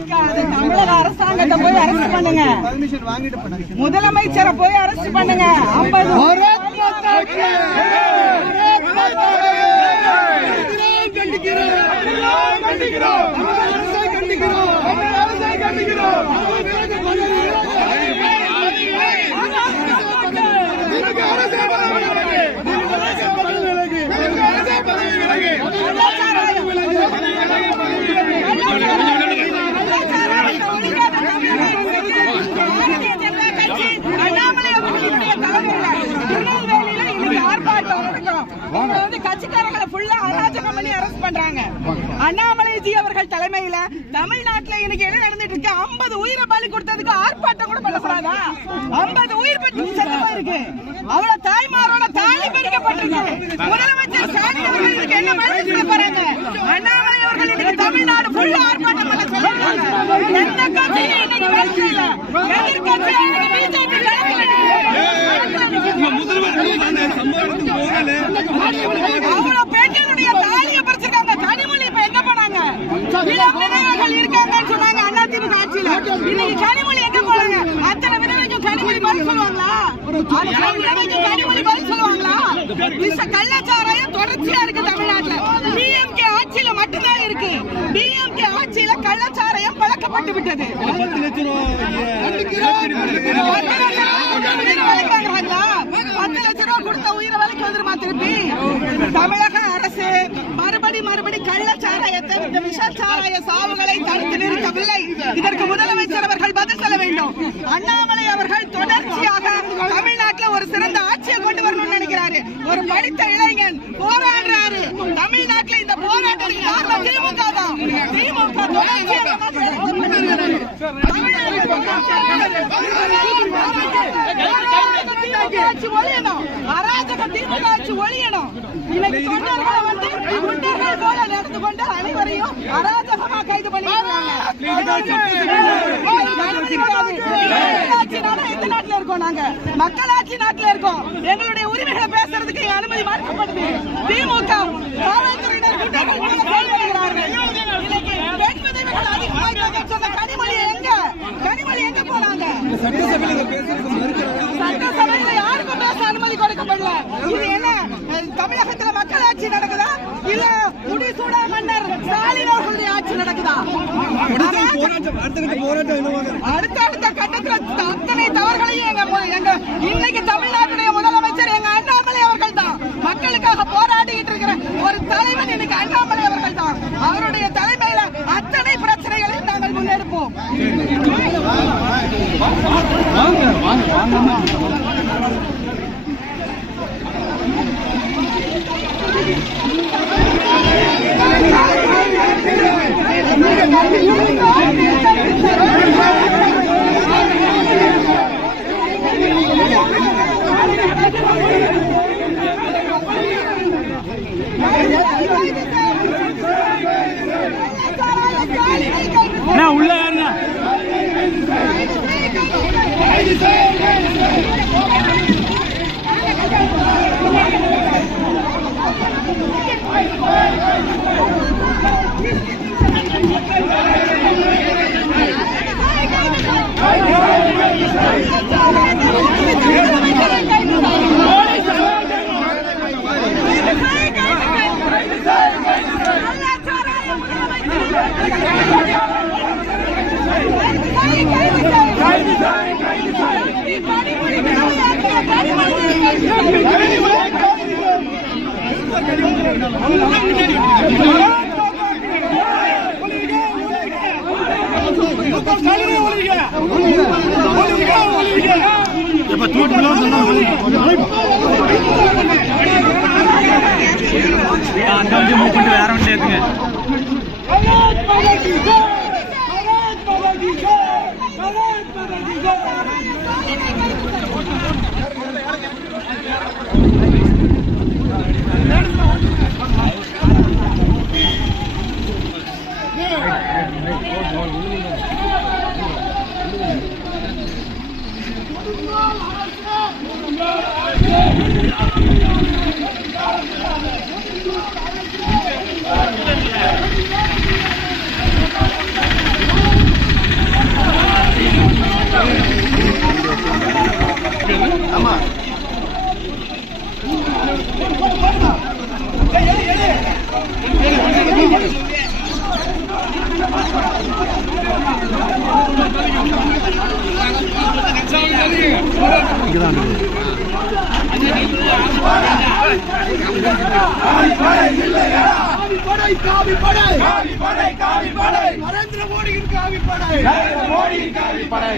தமிழக அரசாங்கத்தை போய் அரசு பண்ணுங்க. முதலமைச்சரை போய் அரசு பண்ணுங்க. பண்றாங்க அண்ணாமலைஜி அவர்கள் தலைமையில தமிழ்நாட்டுல இன்னைக்கு என்ன நடந்துட்டு இருக்கு 50 உயிரை பலி கொடுத்ததுக்கு ஆர்ப்பாட்டம் கூட பண்ணக்கூடாதா 50 உயிர் பற்றி சத்தமா இருக்கு அவ்வளவு தாய்மாரோட தாலி பறிக்கப்பட்டிருக்கு முதலமைச்சர் ஸ்டாலின் அவர்கள் என்ன பதில் சொல்ல போறாங்க அண்ணாமலை அவர்கள் இன்னைக்கு தமிழ்நாடு ஃபுல்லா ஆர்ப்பாட்டம் பண்ண சொல்றாங்க எந்த கட்சியும் இன்னைக்கு வேலை செய்யல எதிர்க்கட்சி பிஜேபி முதல்வர் போகல விதவைகள் இருக்காங்கன்னு சொன்னாங்க. அதிமுக ஆட்சியில. இன்னைக்கு கனிமொழி எங்க போனாங்க அத்தனை விதவைக்கும் கனிமொழி பதில் சொல்லுவாங்களா? கனிமொழி பதில் சொல்லுவாங்களா? கள்ளச்சாராயம் தொடர்ச்சியா இருக்கு தமிழ்நாட்டுல. டிஎம்கே ஆட்சியில மட்டும்தான் இருக்கு. டிஎம்கே ஆட்சியில கள்ளச்சாராயம் பழக்கப்பட்டு விட்டது. பத்து லட்சம் பத்து லட்சம் ரூபாய் கொடுத்த உயிரை வேலைக்கு வந்துருமா திருப்பி தமிழக அரசு மறுபடி மறுபடி கள்ளச்சாராயத்தை சாவுகளை தடுத்து நிறுத்தவில்லை. இதற்கு முதலமைச்சர் அவர்கள் பதில் சொல்ல வேண்டும். அண்ணாமலை அவர்கள் தொடர்ச்சியாக தமிழ்நாட்டில் ஒரு சிறந்த ஆட்சியை கொண்டு வரணும்னு நினைக்கிறாரு. ஒரு படித்த இளைஞன் போராடுறாரு. தமிழ்நாட்டில் இந்த போராட்டத்துக்கு காரணம் திமுக தான். திமுக ஒழியணும். அராஜக திமுக ஆட்சி ஒழியணும். இன்னைக்கு குண்டர்கள் போல நடந்து கொண்டு அனைவரையும் அராஜகமா கைது பண்ணிருக்காங்க மக்களாட்சி நாடா எந்த நாட்டுல இருக்கோம். நாங்க மக்களாட்சி நாட்டுல இருக்கோம். எங்களுடைய உரிமைகளை பேசுறதுக்கு எங்க அனுமதி மறுக்கப்படுது திமுக காவல்துறையினர் குண்டர்கள் போல செயல்படுகிறார்கள் அடுத்த போராட்டம் என்னவாங்க அடுத்த அடுத்த கட்டத்துல அத்தனை தவறுகளையும் எங்க எங்க இன்னைக்கு தமிழ்நாட்டுடைய முதலமைச்சர் எங்க அண்ணாமலை அவர்கள் தான் மக்களுக்காக போராடிட்டு இருக்கிற ஒரு தலைவன் இன்னைக்கு அண்ணாமலை அவர்கள் தான் அவருடைய தலைமையில அத்தனை பிரச்சனைகளையும் நாங்கள் முன்னெடுப்போம். Everything! அந்த வண்டி மூவ் பண்ணிட்டு வேற வண்டி ஏத்துங்க. இங்கதான் நரேந்திர மோடியின் காவிப்படை. நரேந்திர மோடியின் காவிப்படை.